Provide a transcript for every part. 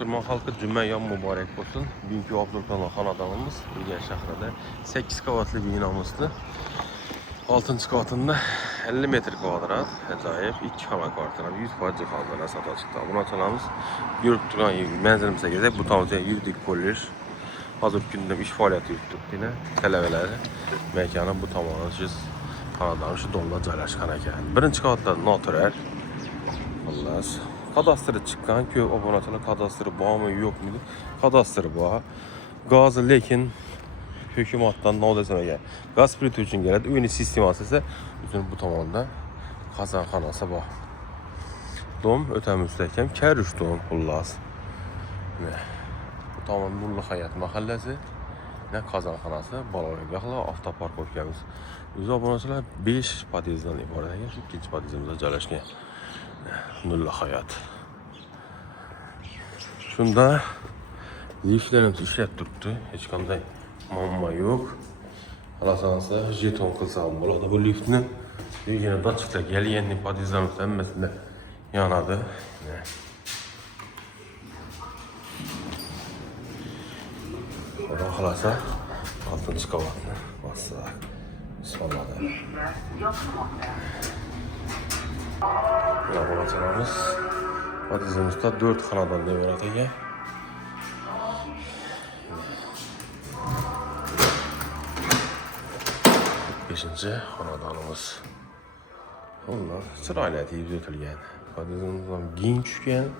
Müslüman halkı cümleyan mübarek olsun. Bugünkü Abdülkanal xanadonimiz Urganch shahrida 8 qavatli binamızdır. 6. qavatında 50 metr kvadrat, acayip 2 xona kvartira, 100% cihazlara sata çıxdı. Buna çalamız. Görüp duran mənzilimizə gedək. Bu tam yuridik kollej. Hazır gündəm iş fəaliyyəti yürütdük yine. Tələbələri məkanın bu tamamı xanadonun şu donla caylaşqan ekan. Birinci qavatda notarar. Allah. Kadastrı çıkan ki abonatına kadastrı bağ mı yok mu? Kadastrı bağ. Gazı lekin hükümattan ne desem ya. Gaz pliti için geldi. Ünlü sisteması ise bütün bu tamamda kazanxanası bağ. Dom ötə müstəhkəm kərüş dom pullas. Bu tamam Nurlu Hayat Mahallesi. Ne kazanxanası, balalıqla avtoparkovkamiz. Biz abonatçılar 5 podyezddən ibarət. Şu ikinci podyezimizdə caylaşqan. Nurlu Hayat. Şunda liflerimiz işlep durdu. Hiç qanday muammo yok. Alasansa jeton qilsam bo'ladi bu liftni. Yine datçıklar gelgenli podyezlarimiz hamməsində yanadı. Oradan xalasa 6. qavatni bassak. Bismillah. Laboratuvarımız podyezimizdə 4 xanadan ibarət ekan. 5-ci xonadonimiz. Onlar sırayla deyib ötülgən. Podyezimizdən giyin düşkən.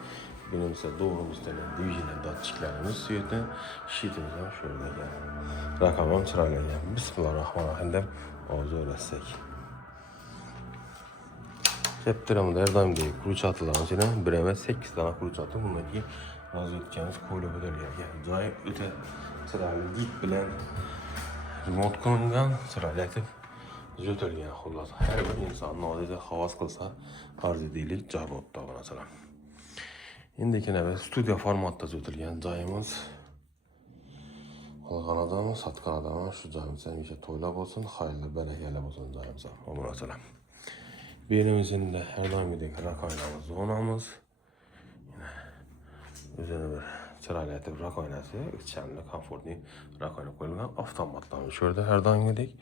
Günümüzdə doğrumuzda divizyon datçiklərimiz suyudu. Şiitimizdən şöyle gel. Rakamam sırayla gel. Bismillahirrahmanirrahim de ağzı öğretsek. Ceptiramda her daim deyip kuru çatıların içine bir eve 8 tane kuru çatı. Bundaki razı etkeniz koyulu ödeliyor. Cayip öte sırayla dip bilen remote kılıngan sırayla etip ötülgen xullasa. Her bir insanın adeta havas kılsa arz edilik cevap oldu bana sıra. İndiki neve studiya formatta ötülgen cayımız. Alğan adamı, satqan adamı şu cayımızdan bir şey toylab olsun, hayırlı bələkəli olsun cayımıza. O buna sıra. Birimizin de her daim gidik rak oynamız, zonamız. Yine üzerine bir sırayla etip rak oynası, içenli, komfortlu rak oyna koyulgan avtomatlarımız. Şurada her daim gidik.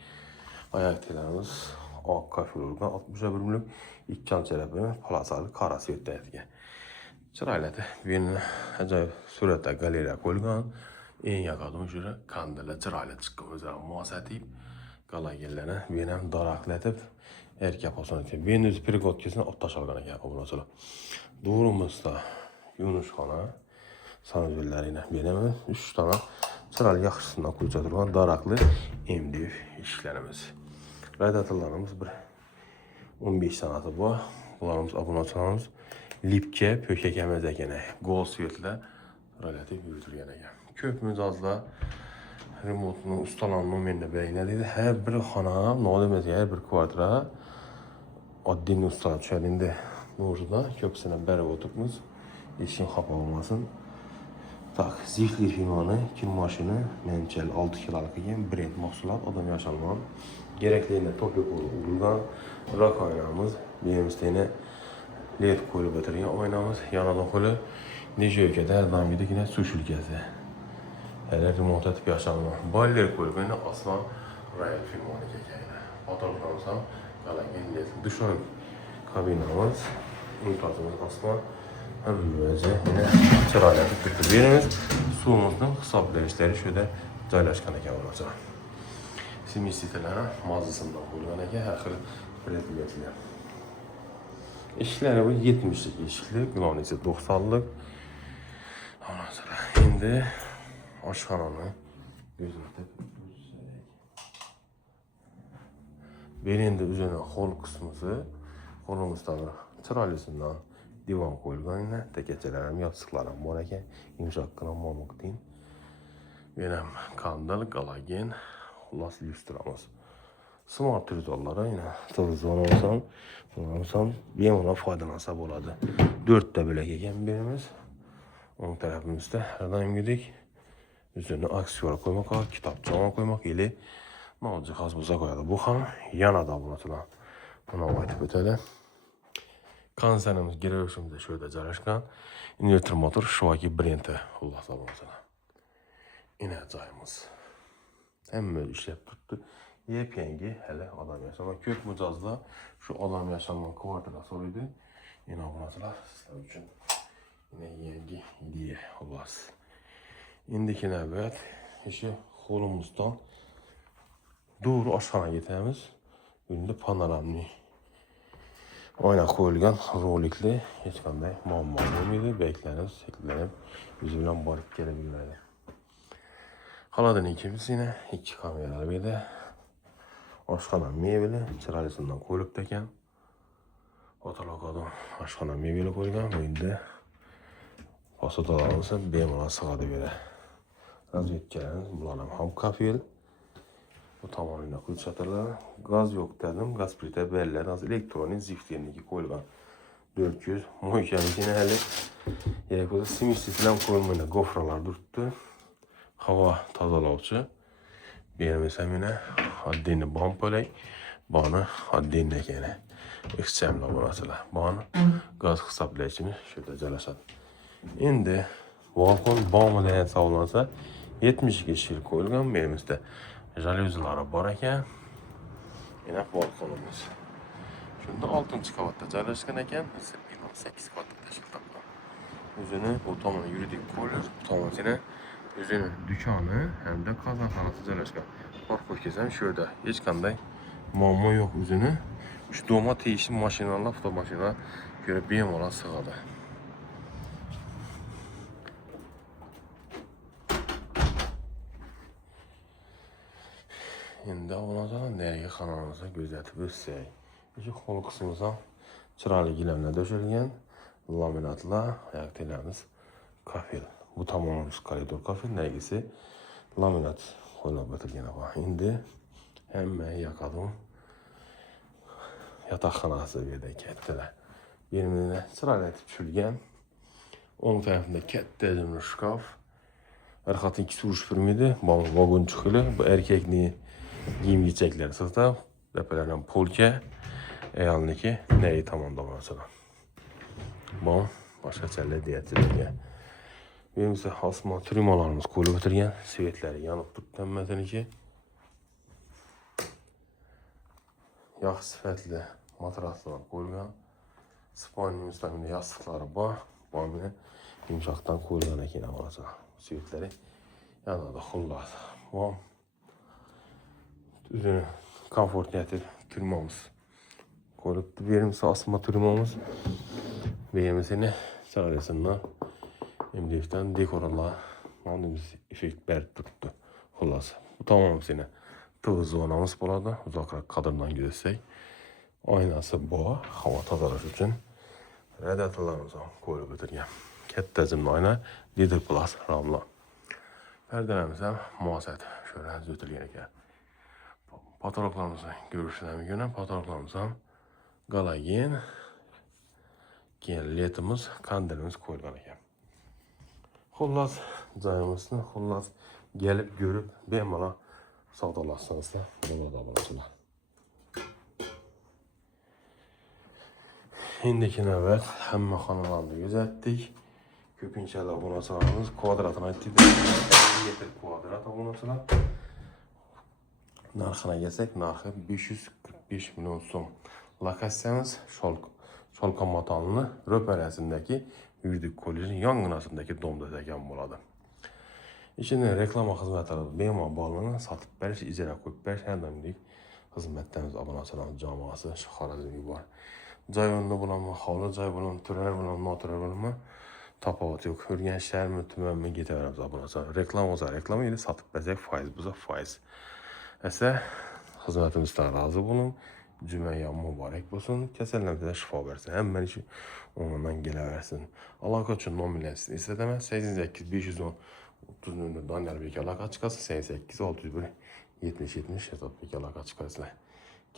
Ayak telerimiz, ağ kafe olurgan 60 bölümlük ikkan çerepinin palasalı karası yöttəyətken. Sırayla etip birine acayip surette galeriya koyulgan. En yakadığım şöyle kandile sırayla çıkkı üzerine muhasat edip qala yerlerine birine daraklı etip erkek olsun etken. Birinin özü perikot kesin ottaş algana gel kabul olsun. Doğrumuzda Yunus Xana sanıcılarıyla birine 3 tane sırayla yaxşısından kuyuca durgan daraklı MDF işlerimiz. Radiatorlarımız bir 15 tanesi bu. Bunlarımız abunatçılarımız lipke pökəkəməz əkənə, qol suyetlə relativ yürütülgən əkən. Köpümüz azla remotunun ustalanma menlə bəyinlədiydi. Hər bir xana, nə deməz, hər bir kvartıra addini ustala düşəlində Nurcuda köpüsünə bəri oturmuz. İşin xapa olmasın. Tak, zifli firmanı, kim maşını, məncəl 6 kiloluk əkən, brend mahsulat, adam yaşalman. Gerekliyində toplu qurulgan, rak aynamız, birimizdə yine led koyulup ötürgen oynamız, yanadan koyulu necə ölkədə hər daim yedik yine su şülkəsi. Hələ remont etib yaşanma. Baller koyulup yine Aslan Royal firmanı kəkəyinə. Oturmamızdan qalagən led. Duşan kabinamız, unitazımız Aslan. Böylece yine çırayla tuttuk. Birimiz suyumuzun hesap verişleri şöyle caylaşkan eken olacaq. Simis sitelərə mazısından koyulgan eken hər xil predmetlər. İşləri bu 70'lik işlikli, qılan ise 90'lık. Ondan sonra indi aşxananı gözlətib belində üzerine hol kısmısı, holumuzda çıralısından divan koyulgan yine tekəcələrim, yatsıqlarım var eken, yumuşaqqına mamıq deyin. Benim kandal, qalagen, xulas lüstramız. Smart trizollara yine trizon olsam bir ona faydalansa boladı. 4 de böyle gegen birimiz. Onun tarafımızda her daim gidik. Üzerine aksiyona koymak, kitapçama koymak ile mal cihaz buza koyadı. Bu ham yana da bunatılan. Buna aytıp ötələ. Konserimiz girişimizde şöyle joylashgan. Inverter motor Shivaki brendi. Alloh sabırlasın. Yine joyimiz. Hamma ishlab turibdi. Yepengi hali odam yashagan. Ko'p mijozlar shu odam yashagan kvartira so'raydi. Yine obunachilar sizlar uchun yine yangi ideya xolos. Endiki navbat o'sha qo'limizdan doğru oshxonaga ketamiz. Bunda panoramli oyna qo'yilgan rolikli hech qanday muammo bo'lmaydi. Beklanib, seklanib, o'zi bilan borib kelib yuradi. Xolodilnikimiz yine ikki kameralar berdi. Oshxona mebeli chiroylisindan qo'yilibdi ekan. Otaloqada oshxona mebeli qo'yilgan. Bunda posadalarimiz bemalol sig'adi beradi. Razvedkalarimiz bular ham kafel. Bu tomonida ko'rsatadilar. Gaz yo'q dedim. Gaz plita bellar, elektronik zifterniki qo'yilgan. 400 mo'ykalikini hali kerak bo'lsa simistisidan qo'yilmaydi. Gofralar turibdi. Hava tozalovchi. Berimiz ham yana oddiyni bompolay. Buni oddiyni ekani. Ixchamlar bo'lasizlar. Buni gaz hisoblaychimiz shuda joylashadi. Endi balkon bomba degan savlansa 72 shil qo'yilgan berimizda. Jalyuzilari bor ekan. Yana balkonimiz. Shunda 6-qavatda joylashgan ekan. Biz 8 qavatda tashkil topgan. O'zini bu tomon yuridik ko'lir, bu tomonda o'zini do'koni hamda qozonxonasi joylashgan. Qo'rqib kelsam shu yerda hech qanday muammo yo'q o'zini. Shu doma tegishli mashinalar, avtomashinalar ko'ra bemalol sig'adi. Endi onajon nega xonamizni kuzatib o'tsak. Shu qo'l qismimizdan chiroyli gilamlar döşelgan, laminatlar, oyoq telamiz kafel. Bu tomonimiz koridor kafel, negisi laminat qo'llab o'tilgan ekan. Endi hamma yoqadim yotoqxonasi bu yerda kattalar. Yerimizda chiroyli etib tushilgan. O'ng tarafida katta jimli shkaf. Arqatdan ikki surish firmidi, vagon chiqili. Bu erkakning kiyim-kechaklar saqlab, tepalardan polka, ayolniki nari tomonda bo'lsa. Bu boshqachalar deyatilarga. Berimizda osmon trimalarimiz qo'yilib o'tilgan, svetlari yonib turibdi hammasiniki. Yaxshi sifatli matraslar qo'yilgan. Spalnimizda yostiqlari bor. Buni yumshoqdan qo'yilgan ekan bo'lsa. Svetlari yanada xullas. Bu o'zini komfortiyati turmamiz. Qo'yilibdi berimizda osmon turmamiz. Berimizini chiroylisindan MDF'dan dekorlar, mandimiz effekt berib turibdi. Xullas. Bu tomonimizda tig'iz zonamiz bo'ladi. Uzoqroq kadrdan ko'rsak, oynasi bor, havo tozalash uchun radiatorlarimiz qo'yilib o'tilgan. Katta zimli oyna, LED Plus ramlar. Perdelerimiz ham muasat şöyle o'tilgan ekan. Patologlarimizni ko'rishlar mumkin. Patologlarimiz ham galogen, keyin ledimiz, kandilimiz qo'yilgan ekan. Xullas, joyimizni xullas gelib ko'rib, bemalol savdolasangizlar bo'ladi bo'lasizlar. Endiki navbat hamma xonalarni kuzatdik. Ko'pinchalar obunachilarimiz kvadratini aytdik. Metr kvadrat obunachilar. Narxini kelsak, narxi 545 million so'm. Lokatsiyamiz Sholqonmatonli ro'parasindagi yuridik kollejning yonginasindagi domda ekan bo'ladi. İçinde reklama xizmatlari bemalol bog'lanib, sotib berish, ijara qo'yib berish hamdamlik xizmatlarimiz obunachilar jamoasi shu Xorazmga bor. Joy o'rni bilanmi, hovli joy bilan, turar bilan, noturar bilanmi tafovut yo'q. Urganch shaharmi, tumanmi ketaveramiz obunachilar. Reklama endi sotib bersak foiz bo'lsa foiz. Esa xizmatimizdan rozi bo'ling. Jumayam muborak bo'lsin. Kasallarga shifo bersin. Hamma ish o'rnidan kelaversin. Aloqa uchun nominatsiyani eslataman. 88 510 30 Daniel aloqa chiqasi 88 601 70 70 hesabga aloqa chiqasizlar.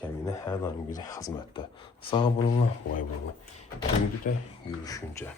Kamina har doimgidek xizmatda. Sog' bo'linglar, voy bo'linglar. Keyingi yurishguncha.